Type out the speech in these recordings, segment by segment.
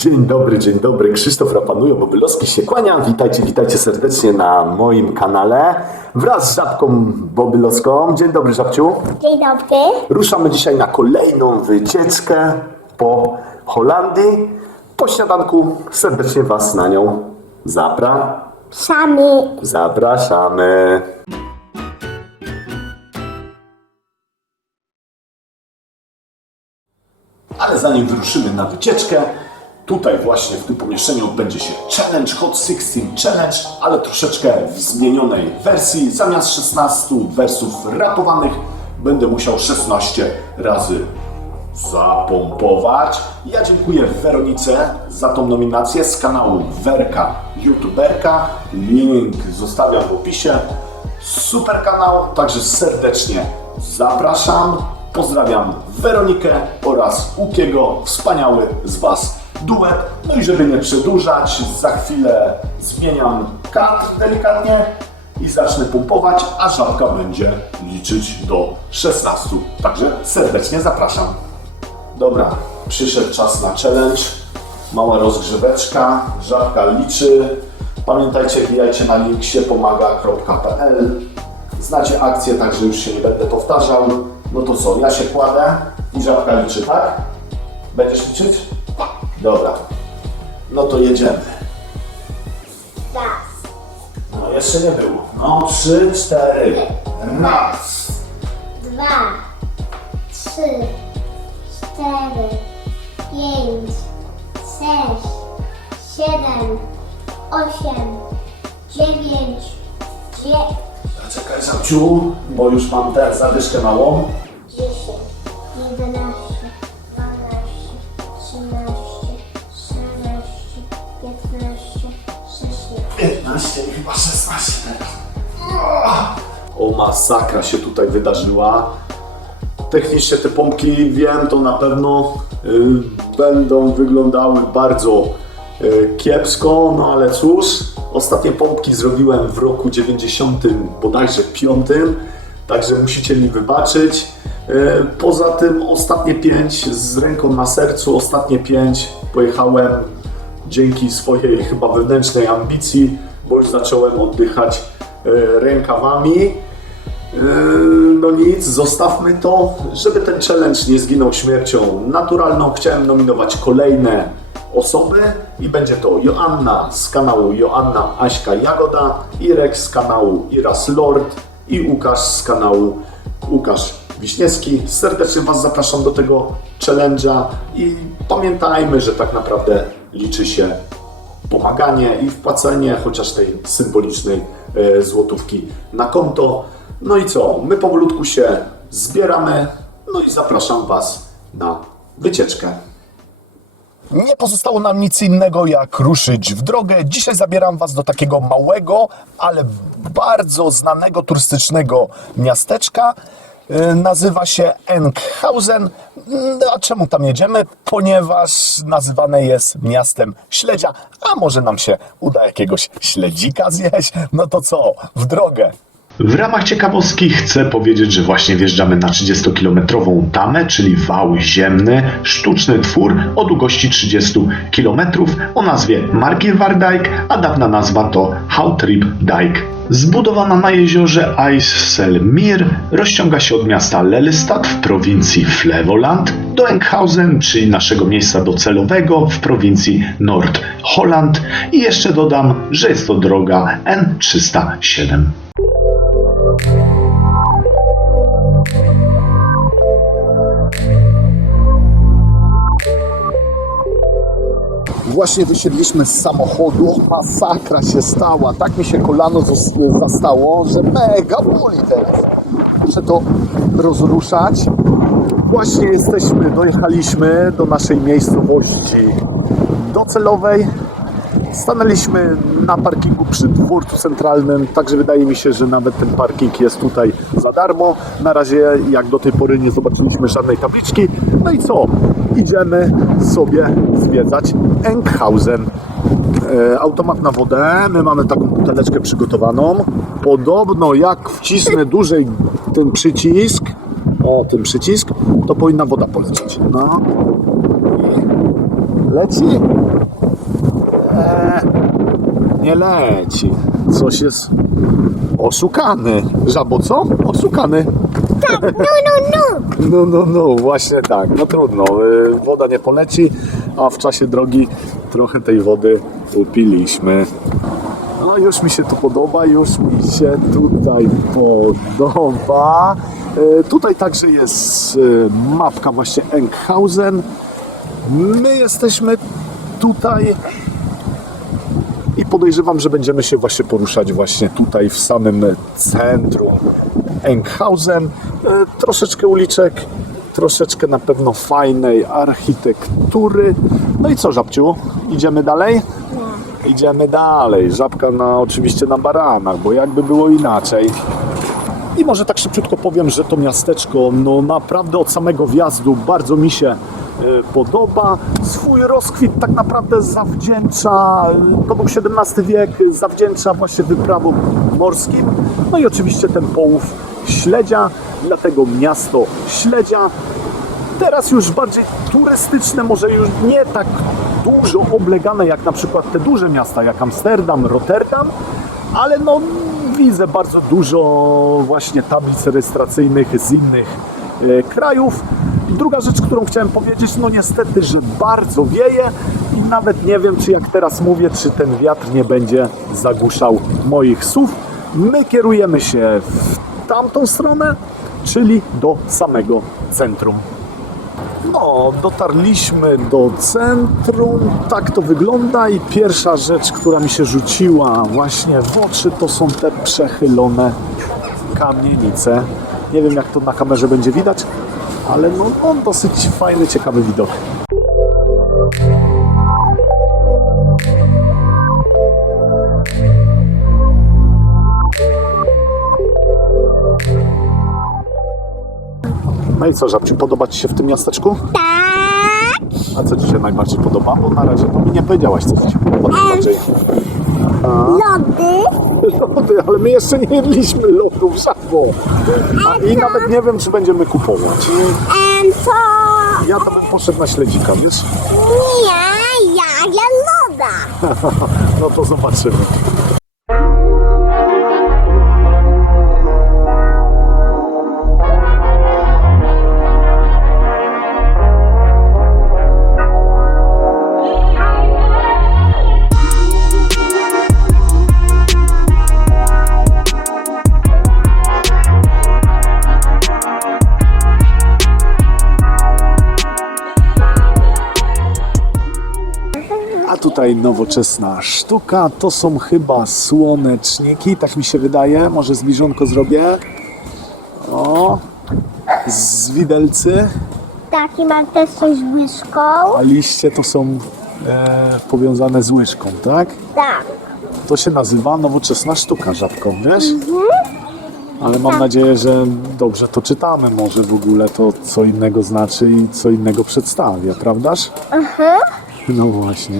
Dzień dobry, dzień dobry. Krzysztof Rapanujo, Bobylowski się kłania. Witajcie, witajcie serdecznie na moim kanale wraz z Żabką Bobylowską. Dzień dobry, Żabciu. Dzień dobry. Ruszamy dzisiaj na kolejną wycieczkę po Holandii. Po śniadanku serdecznie Was na nią zapra... Sami. zapraszamy. Ale zanim wyruszymy na wycieczkę, tutaj właśnie w tym pomieszczeniu odbędzie się Challenge Hot 16 Challenge, ale troszeczkę w zmienionej wersji. Zamiast 16 wersów ratowanych będę musiał 16 razy zapompować. Ja dziękuję Weronice za tą nominację z kanału Werka YouTuberka. Link zostawiam w opisie. Super kanał, także serdecznie zapraszam. Pozdrawiam Weronikę oraz Łukiego, wspaniały z Was duet. No i żeby nie przedłużać, za chwilę zmieniam kadr delikatnie i zacznę pompować, a żabka będzie liczyć do 16. Także serdecznie zapraszam. Dobra, przyszedł czas na challenge. Mała rozgrzeweczka, żabka liczy. Pamiętajcie, wbijajcie na link siepomaga.pl. Znacie akcję, także już się nie będę powtarzał. No to co, ja się kładę i żabka liczy, tak? Będziesz liczyć? Dobra. No to jedziemy. Raz. No jeszcze nie było. No, trzy, cztery. Raz. Dwa. Trzy. Cztery. Pięć. Sześć. Siedem. Osiem. Dziewięć. Dzie- Czekaj, Żabciu, bo już mam tę zadyszkę małą. 15 i chyba 16 teraz. O masakra się tutaj wydarzyła. Technicznie te pompki, wiem, to na pewno y, będą wyglądały bardzo y, kiepsko, no ale cóż, ostatnie pompki zrobiłem w roku 90, bodajże 5, także musicie mi wybaczyć. Y, Poza tym ostatnie 5 z ręką na sercu, ostatnie 5 pojechałem dzięki swojej chyba wewnętrznej ambicji, już zacząłem oddychać e, rękawami. E, No nic, zostawmy to, żeby ten challenge nie zginął śmiercią naturalną. Chciałem nominować kolejne osoby i będzie to Joanna z kanału Joanna Aśka Jagoda, Irek z kanału Iras Lord i Łukasz z kanału Łukasz Wiśniewski. Serdecznie Was zapraszam do tego challenge'a i pamiętajmy, że tak naprawdę liczy się pomaganie i wpłacenie chociaż tej symbolicznej e, złotówki na konto. No i co? My powolutku się zbieramy, no i zapraszam Was na wycieczkę. Nie pozostało nam nic innego jak ruszyć w drogę. Dzisiaj zabieram Was do takiego małego, ale bardzo znanego turystycznego miasteczka. E, Nazywa się Enkhausen. No, A czemu tam jedziemy? Ponieważ nazywane jest miastem śledzia. A może nam się uda jakiegoś śledzika zjeść? No to co? W drogę! W ramach ciekawostki chcę powiedzieć, że właśnie wjeżdżamy na 30-kilometrową tamę, czyli wał ziemny, sztuczny twór o długości 30 km o nazwie Markirvardijk, a dawna nazwa to Houtrip Dijk. Zbudowana na jeziorze IJsselmeer, rozciąga się od miasta Lelystad w prowincji Flevoland do Enkhausen, czyli naszego miejsca docelowego w prowincji Nord-Holland i jeszcze dodam, że jest to droga N307. Właśnie wysiedliśmy z samochodu, masakra się stała, tak mi się kolano zastało, że mega boli teraz. Muszę to rozruszać. Właśnie jesteśmy, dojechaliśmy do naszej miejscowości docelowej. Stanęliśmy na parkingu przy dworcu centralnym, także wydaje mi się, że nawet ten parking jest tutaj za darmo. Na razie, jak do tej pory, nie zobaczyliśmy żadnej tabliczki. No i co? Idziemy sobie zwiedzać Enkhausen. E, automat na wodę. My mamy taką buteleczkę przygotowaną. Podobno jak wcisnę dłużej ten przycisk, o ten przycisk, to powinna woda polecieć. No. Leci? Eee, nie leci. Coś jest oszukany. Żabo, co? Oszukany. Tak, no, no, no. No, no, no, właśnie tak. No trudno. y, Woda nie poleci, a w czasie drogi trochę tej wody upiliśmy. No już mi się to podoba, już mi się tutaj podoba. Y, Tutaj także jest mapka właśnie Enkhausen. My jesteśmy tutaj i podejrzewam, że będziemy się właśnie poruszać właśnie tutaj w samym centrum Enkhausen. E, Troszeczkę uliczek, troszeczkę na pewno fajnej architektury. No i co, Żabciu? Idziemy dalej? Idziemy dalej. Żabka na, oczywiście na baranach, bo jakby było inaczej. I może tak szybciutko powiem, że to miasteczko no naprawdę od samego wjazdu bardzo mi się podoba. Swój rozkwit tak naprawdę zawdzięcza, e, to był XVII wiek, zawdzięcza właśnie wyprawom morskim. No i oczywiście ten połów śledzia, dlatego miasto śledzia teraz już bardziej turystyczne, może już nie tak dużo oblegane jak na przykład te duże miasta jak Amsterdam, Rotterdam, ale no widzę bardzo dużo właśnie tablic rejestracyjnych z innych e, krajów. I druga rzecz, którą chciałem powiedzieć, no niestety, że bardzo wieje i nawet nie wiem, czy jak teraz mówię, czy ten wiatr nie będzie zagłuszał moich słów. My kierujemy się w tamtą stronę, czyli do samego centrum. No, dotarliśmy do centrum, tak to wygląda i pierwsza rzecz, która mi się rzuciła właśnie w oczy, to są te przechylone kamienice. Nie wiem jak to na kamerze będzie widać, ale no, no dosyć fajny, ciekawy widok. No i co, Żabciu, podoba Ci się w tym miasteczku? Tak. A co Ci się najbardziej podoba? Bo na razie to mi nie powiedziałaś, co Ci się podoba najbardziej. Lody. Ale my jeszcze nie jedliśmy lodów, żabo. I nawet nie wiem, czy będziemy kupować. Em, to... Ja tam poszedł na śledzika, wiesz? Nie, ja jem loda. No to zobaczymy. A tutaj nowoczesna sztuka. To są chyba słoneczniki, tak mi się wydaje. Może zbliżonko zrobię. O, z widelcy, Taki mam też coś z łyżką. a liście to są e, powiązane z łyżką, tak? Tak. To się nazywa nowoczesna sztuka żabką, wiesz? Ale mam nadzieję, że dobrze to czytamy. Może w ogóle to co innego znaczy i co innego przedstawia, prawdaż? No właśnie.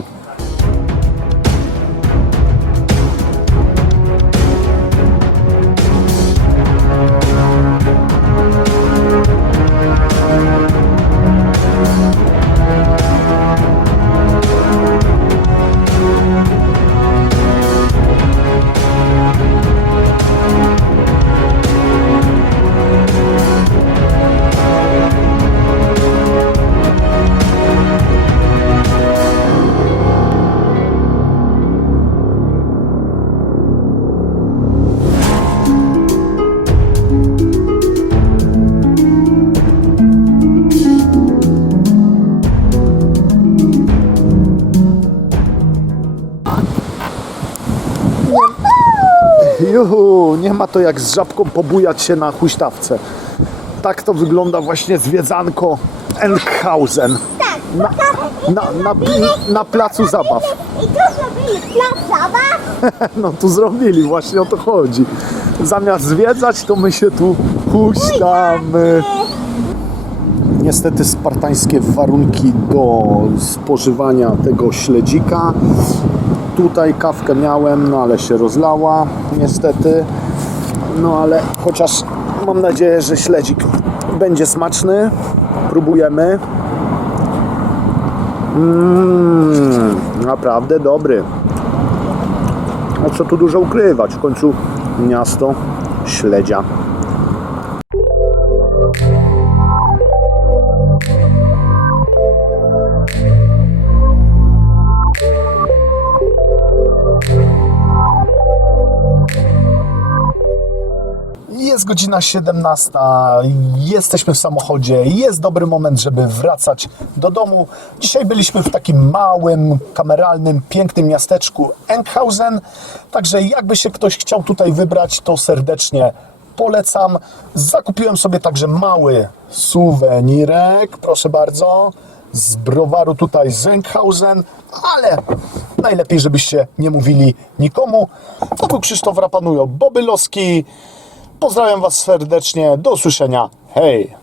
Juhu, nie ma to jak z żabką pobujać się na huśtawce. Tak to wygląda właśnie zwiedzanko Enkhausen. Tak. Na, na, na, na placu zabaw. I tu zrobili plac zabaw. No tu zrobili, właśnie o to chodzi. Zamiast zwiedzać, to my się tu huśtamy. Niestety spartańskie warunki do spożywania tego śledzika. Tutaj kawkę miałem, no ale się rozlała niestety. No ale chociaż mam nadzieję, że śledzik będzie smaczny. Próbujemy. Mmm, naprawdę dobry. No co tu dużo ukrywać, w końcu miasto śledzia. Godzina 17, jesteśmy w samochodzie, jest dobry moment, żeby wracać do domu. Dzisiaj byliśmy w takim małym, kameralnym, pięknym miasteczku Enkhausen, także jakby się ktoś chciał tutaj wybrać, to serdecznie polecam. Zakupiłem sobie także mały suwenirek, proszę bardzo, z browaru tutaj z Enkhausen, ale najlepiej, żebyście nie mówili nikomu. To był Krzysztof Rapanujo, Bobylowski. Pozdrawiam Was serdecznie. Do usłyszenia. Hej!